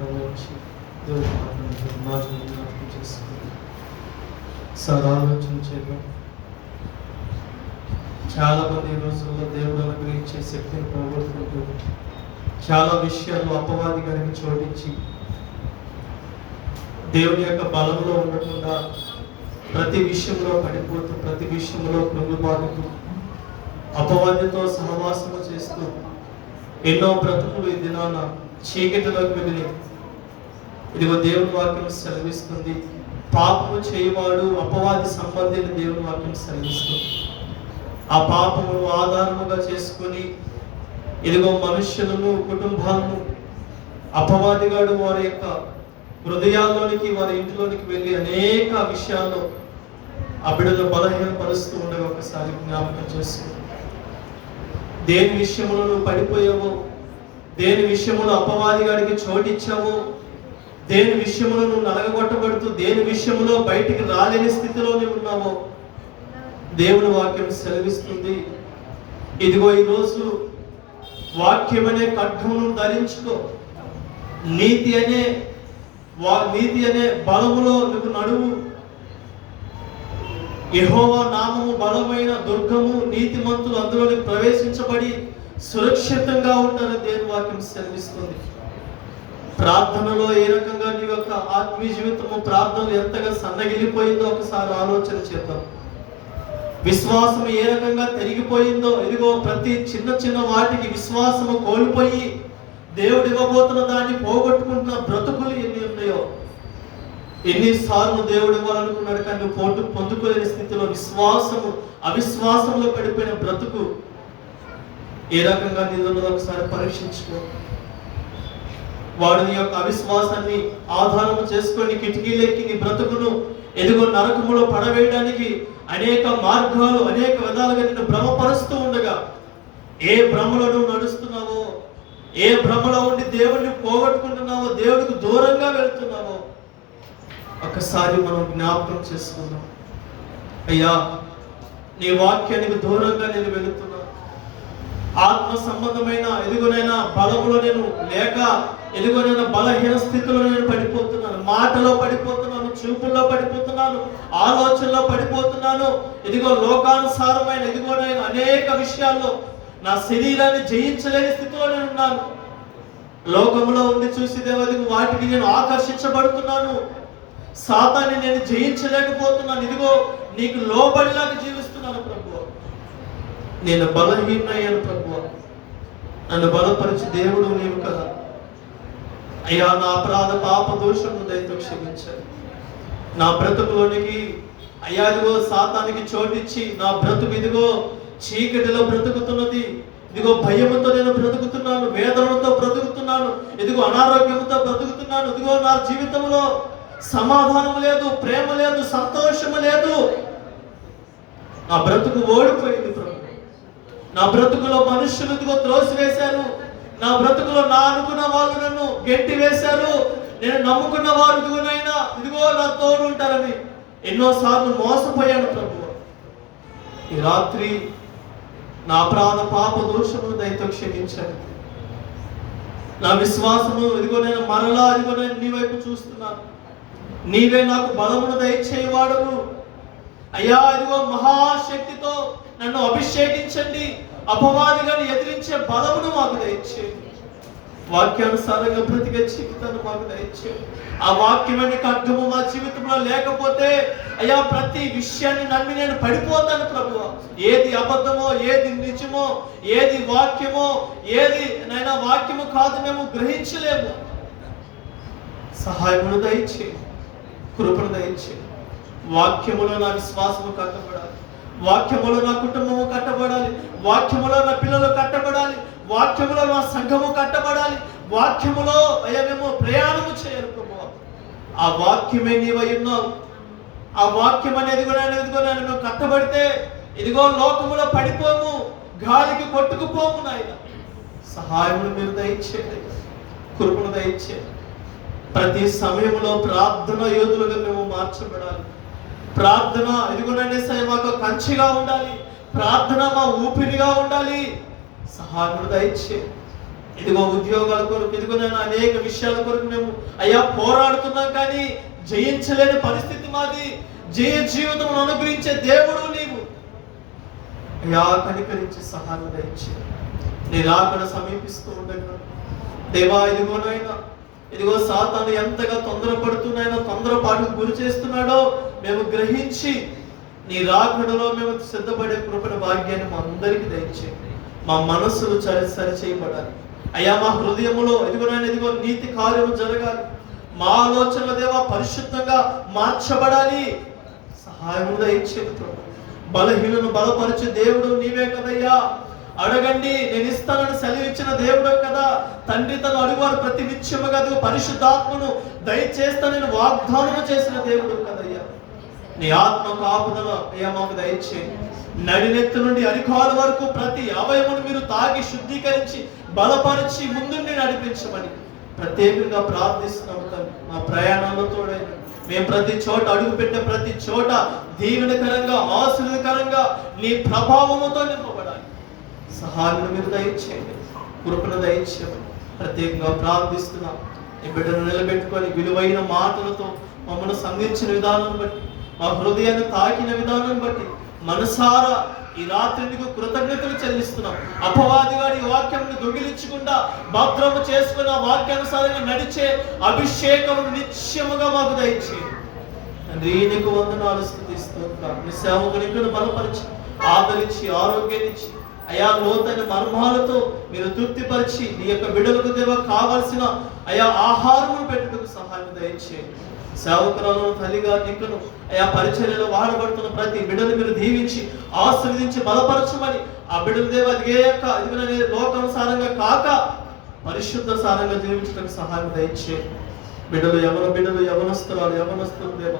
వచ్చి దేవుడి మాటలు జ్ఞాపకం చేసుకుని సార్ ఆలోచన చేద్దాం. చాలా మంది ఈ రోజుల్లో దేవుడు అనుగ్రహించే శక్తిని పోగొట్టుకుంటూ చాలా విషయాల్లో అపవాది గారికి చోటించి దేవుని యొక్క బలంలో ఉండకుండా ప్రతి విషయంలో పడిపోతూ ప్రతి విషయంలో కృంగిపాటుతూ అపవాదితో సహవాసము చేస్తూ ఎన్నో బ్రతుకులు ఈ దినాన చీకటిలోకి వెళ్ళి ఇదిగో దేవుని వాక్యం సెలవిస్తుంది. పాపము చేయవాడు అపవాది సంబంధిని దేవుని వాక్యం సెలవిస్తుంది. ఆ పాపమును ఆధారముగా చేసుకుని ఇదిగో మనుష్యులను కుటుంబాలను అపవాదిగాడు వారి యొక్క హృదయాల్లోనికి వారి ఇంటిలోనికి వెళ్ళి అనేక విషయాల్లో ఆ బిడ్డలు బలహీనపరుస్తూ ఉండగా ఒకసారి జ్ఞాపకం చేసుకుని దేని విషయంలో నువ్వు పడిపోయావో, దేని విషయంలో అపవాది గారికి చోటిచ్చావో, దేని విషయంలో నువ్వు నలగగొట్టబడుతూ దేని విషయంలో బయటికి రాలేని స్థితిలో నువ్వు ఉన్నావో దేవుని వాక్యం సెలవిస్తుంది. ఇదిగో ఈరోజు వాక్యం అనే ఖడ్గమును ధరించుకో. నీతి అనే బలములో నువ్వు నడువు. యెహోవా నామము బలమైన దుర్గము, నీతిమంతులు అందులోకి ప్రవేశించబడి సురక్షితంగా ఉంటారని దేవుని వాక్యం సెలవిస్తుంది. ప్రార్థనలో ఏ రకంగా నీ యొక్క ఆత్మీయ జీవితము ప్రార్థనలు ఎంతగా సన్నగిలిపోయిందో ఒకసారి ఆలోచన చేద్దాం. విశ్వాసం ఏ రకంగా తిరిగిపోయిందో, ఇదిగో ప్రతి చిన్న చిన్న వాటికి విశ్వాసము కోల్పోయి దేవుడు ఇవ్వబోతున్న దాన్ని పోగొట్టుకుంటున్న బ్రతుకులు ఎన్ని ఉన్నాయో. ఎన్నిసార్లు దేవుడు ఇవ్వాలనుకున్నాడు కానీ నువ్వు పొందుకోలేని స్థితిలో అవిశ్వాసంలో పడిపోయిన బ్రతుకు ఏ రకంగా నిధులను ఒకసారి పరీక్షించుకో. వాడు నీ యొక్క అవిశ్వాసాన్ని ఆధారము చేసుకొని కిటికీలెక్కి నీ బ్రతుకును ఎదుగు నరకములో పడవేయడానికి అనేక మార్గాలు అనేక విధాలుగా నిన్ను భ్రమపరుస్తూ ఉండగా ఏ భ్రమలో నువ్వు నడుస్తున్నావో, ఏ భ్రమలో ఉండి దేవుడిని పోగొట్టుకుంటున్నావో, దేవుడికి దూరంగా వెళుతున్నావో ఒకసారి మనం జ్ఞాపకం చేసుకుందాం. అయ్యా, నీ వాక్యానికి దూరంగా నేను వెళుతున్నా. ఆత్మ సంబంధమైన ఎదుగునైనా బలములో నేను లేక ఎదుగునైనా బలహీన స్థితిలో నేను పడిపోతున్నాను. మాటలో పడిపోతున్నాను, చూపుల్లో పడిపోతున్నాను, ఆలోచనలో పడిపోతున్నాను. ఇదిగో లోకానుసారమైన ఎదుగునైనా అనేక విషయాల్లో నా శరీరాన్ని జయించలేని స్థితిలో నేను ఉన్నాను. లోకంలో ఉండి చూసి దేవదిగు వాటికి నేను ఆకర్షించబడుతున్నాను. సాతాన్ని నేను జయించలేకపోతున్నాను. ఇదిగో నీకు లోబడిలాగా జీవిస్తున్నాను ప్రభువా. నేను బలహీనయ్యాను ప్రభువా. నన్ను బలపరిచి దేవుడు నీవు కదా. అయ్యా, నా అపరాధ పాప దోషము దయతో క్షమించాలి. నా బ్రతుకులోనికి అయ్యా ఇదిగో సాతానికి చోటిచ్చి నా బ్రతుకు ఇదిగో చీకటిలో బ్రతుకుతున్నది. ఇదిగో భయముతో నేను బ్రతుకుతున్నాను, వేదనతో బ్రతుకుతున్నాను, ఇదిగో అనారోగ్యంతో బ్రతుకుతున్నాను. ఇదిగో నా జీవితంలో సమాధానం లేదు, ప్రేమ లేదు, సంతోషము లేదు. నా బ్రతుకు ఓడిపోయింది ప్రభు. నా బ్రతుకులో మనుషులు ఇదిగో త్రోసివేశారు. నా బ్రతుకులో నా అనుకున్న వాళ్ళు నన్ను గెంటి వేశారు. నేను నమ్ముకున్న వారు ఇదిగోనైనా ఇదిగో నా తోడు ఉంటారని ఎన్నోసార్లు మోసపోయాను ప్రభు. ఈ రాత్రి నా అపరాధ పాప దోషమును దయతో క్షమించండి. నా విశ్వాసము ఇదిగో నేను మరలా ఇదిగో నేను నీ వైపు చూస్తున్నాను. నీవే నాకు బలమును దయచేయవాడవు. అయ్యా ఇదిగో మహాశక్తితో నన్ను అభిషేకించండి. అపవాదిగాని ఎదిరించే బలమును మాకు దయచేయండి. వాక్యానుసారంగా బ్రతికే జీవితాన్ని మాకు దయచేయండి. ఆ వాక్యమని ఖడ్గము మా జీవితంలో లేకపోతే అయ్యా ప్రతి విషయాన్ని నమ్మి నేను పడిపోతాను ప్రభువా. ఏది అబద్ధమో, ఏది నిజమో, ఏది వాక్యమో, ఏది నైనా వాక్యము కాదు మేము గ్రహించలేము. సహాయమును దయచేయండి, కృపను దయచేయండి. వాక్యములో నా విశ్వాసము కట్టబడాలి, వాక్యములో నా కుటుంబము కట్టబడాలి, వాక్యములో నా పిల్లలు కట్టబడాలి, వాక్యములో నా సంఘము కట్టబడాలి, వాక్యములో అయ్యా మేము ప్రయాణము చేయాలి ప్రభువా. ఆ వాక్యమే నీవై ఉన్నావు. ఆ వాక్యం అనేది కూడా మేము కట్టబడితే ఇదిగో లోకములో పడిపోము, గాలికి కొట్టుకుపోము. నాయన సహాయమును మీరు దయచేయండి, కృపను దయచేయండి. ప్రతి సమయంలో ప్రార్థన యోధులుగా మేము మార్చబడాలి. ప్రార్థన ఇదిగోనండి మాకు కంచిగా ఉండాలి. ప్రార్థన మా ఊపిరిగా ఉండాలి. సహాయమును దయచేయండి. ఇదిగో ఉద్యోగాల కొరకు, ఇదిగో నేను అనేక విషయాల కొరకు మేము అయ్యా పోరాడుతున్నాం, కానీ జయించలేని పరిస్థితి మాది. జయ జీవితం అనుగ్రహించే దేవుడు నీవు. అయ్యా కనికరించి సహాయం దయచి నీ రాకడ సమీపిస్తూ ఉండగా దేవా, ఇదిగోనైనా ఇదిగో సాతాను ఎంతగా తొందరపడుతున్నాయినా, తొందరపాటుకు గురి చేస్తున్నాడో మేము గ్రహించి నీ రాకడలో మేము సిద్ధపడే కృపణ భాగ్యాన్ని మా అందరికీ దయచేయండి. మా మనస్సులు సరి చేయబడాలి అయ్యా. మా హృదయములో ఇదిగో నీతి కార్యము జరగాలి. మా ఆలోచనల దేవా పరిశుద్ధంగా మార్చబడాలి. సహాయము దయచేయండి. బలహీనను బలపరిచే దేవుడు నీవే కదయ్యా. అడగండి నేను ఇస్తానని సెలవిచ్చిన దేవుడు కదా. తండ్రి తను అడుగువారు ప్రతి నిత్యముగా పరిశుద్ధాత్మను దయచేస్తానని వాగ్దానం చేసిన దేవుడు కదయ్యా. నీ ఆత్మ కాపుదల అయ్యా మాకు దయచేయండి. నడినెత్తి నుండి అరికాల వరకు ప్రతి అవయమును మీరు తాకి శుద్ధీకరించి బలపరిచి ముందుండి నడిపించమని ప్రత్యేకంగా ప్రార్థిస్తున్నాము తండ్రి. మా ప్రయాణాల్లో తోడైన మేము ప్రతి చోట అడుగు పెట్టే ప్రతి చోట దీవెనకరంగా ఆశీర్వదకరంగా నీ ప్రభావముతో నింపబడాలి. సహాయం మీరు దయచేయండి, కృపను దయచేయమని ప్రత్యేకంగా ప్రార్థిస్తున్నాం. ఈ బిడ్డను నిలబెట్టుకొని విలువైన మాటలతో మమ్మల్ని సంధించిన విధానం బట్టి, మా హృదయాన్ని తాకిన విధానం బట్టి మనసారా ఈ రాత్రి నీకు కృతజ్ఞతలు చెల్లిస్తున్నాం. అపవాది గారి వాక్యంను దొంగిలించకుండా భద్రము చేసుకున్న వాక్యానుసారంగా నడిచే అభిషేకం నిత్యముగా మాకు దయచేయండి తండ్రి. నీకు వందనాలు స్తుతిస్తున్నాం. నీ సేవకుని బలపరిచి ఆదరించి ఆరోగ్యాన్నిచ్చి అయా లోతైన మర్మాలతో మీరు తృప్తిపరిచి నీ యొక్క బిడ్డలకు దేవ కావాల్సిన అయా ఆహారము పెట్టుటకు సహాయం దయచేయండి. సేవకులను తల్లిగా నీకును అయా పరిచర్యలో వాడబడుతున్న ప్రతి బిడ్డను మీరు దీవించి ఆశీర్వదించి బలపరచమని ఆ బిడ్డల దేవ ఇదిగోనే లోకానుసారంగా కాక పరిశుద్ధ సారంగా జీవించడానికి సహాయం దయచేయండి. బిడ్డలు యవనస్తులు దేవ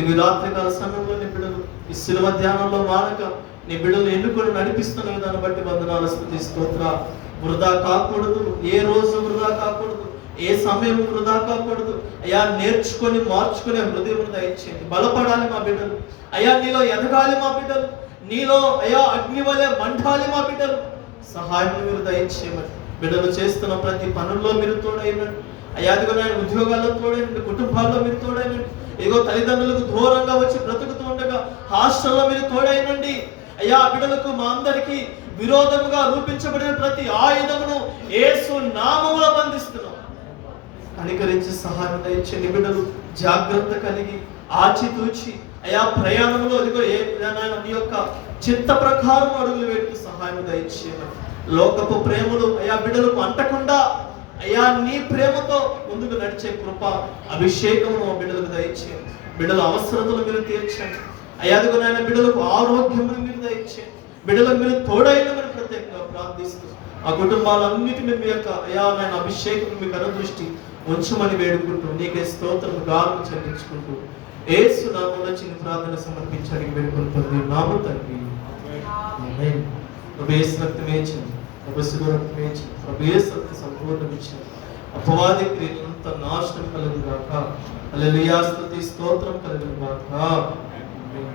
ఇది రాత్రికాల సమయంలో నీ బిడ్డలు ఈ శిలువ ధ్యానంలో మానక నీ బిడ్డలు ఎన్నుకొని నడిపిస్తున్న విధానం బట్టి వందనాలు స్తుతి స్తోత్రాలు. వృధా కాకూడదు, ఏ రోజు వృధా కాకూడదు, ఏ సమయం వృధా కాకూడదు అయ్యా. నేర్చుకొని మార్చుకునే హృదయం దయచేయండి. బలపడాలి మా బిడ్డలు అయ్యా, నీలో ఎదగాలి మా బిడ్డలు, నీలో అయ్యా అగ్ని వలె మండాలి మా బిడ్డలు. సహాయం మీరు దయచేయమని బిడ్డలు చేస్తున్న ప్రతి పనుల్లో మీరు తోడైనండి అయ్యా. అదిగో నేను ఉద్యోగాల్లో తోడైనండి, కుటుంబాల్లో మీరు తోడైనండి. ఇదిగో తల్లిదండ్రులకు దూరంగా వచ్చి బ్రతుకుతూ ఉండగా హాస్టల్లో మీరు తోడైనండి అయ్యా. బిడ్డలకు మా అందరికీ విరోధముగా రూపించబడిన ప్రతి ఆయుధమును యేసు నామములో బంధిస్తున్నాం. కనికరించి సహాయం దయచేయండి. బిడ్డలు జాగ్రత్త కలిగి ఆచితూచి అయా ప్రయాణంలో ఇదిగో ఏ నీ యొక్క చిత్త ప్రకారం అడుగులు వేడుతూ సహాయం దయచేయమని. లోకపు ప్రేమలు అయా బిడ్డలకు అంటకుండా అయ్యా నీ ప్రేమతో ముందుకు నడిచే కృప అభిషేకము మా బిడ్డలకు దయచేయండి. బిడ్డల అవసరతలు మీరు తీర్చండి అయ్యా. అదిగో నాయన బిడ్డలకు ఆరోగ్యం మీరు దయచేయండి. బిడ్డలకు మీరు తోడైనమని ప్రత్యేకంగా ప్రార్థిస్తూ ఆ కుటుంబాలన్నిటిని మీ యొక్క అయా నాయన అభిషేకం మీకు అనుదృష్టి ఉంచమని వేడుకుంటూ నీకే స్తోత్రం గానం చెల్లించుకుంటూ యేసు నామములో చిన్న ప్రార్థన సమర్పించడానికి వేడుకుంటుంది నామ తండ్రి. ఆమేన్. ప్రభు యేసు రక్తమే ఇచ్చింది, ప్రభు శిలువ రక్తమే ఇచ్చింది, ప్రభు యేసు రక్త సంపూర్ణ ఇచ్చింది. అపవాది క్రియలంతా నాశనం కలుగుగాక. హల్లెలూయా. స్తుతి స్తోత్రం కలుగుగాక. ఆమేన్.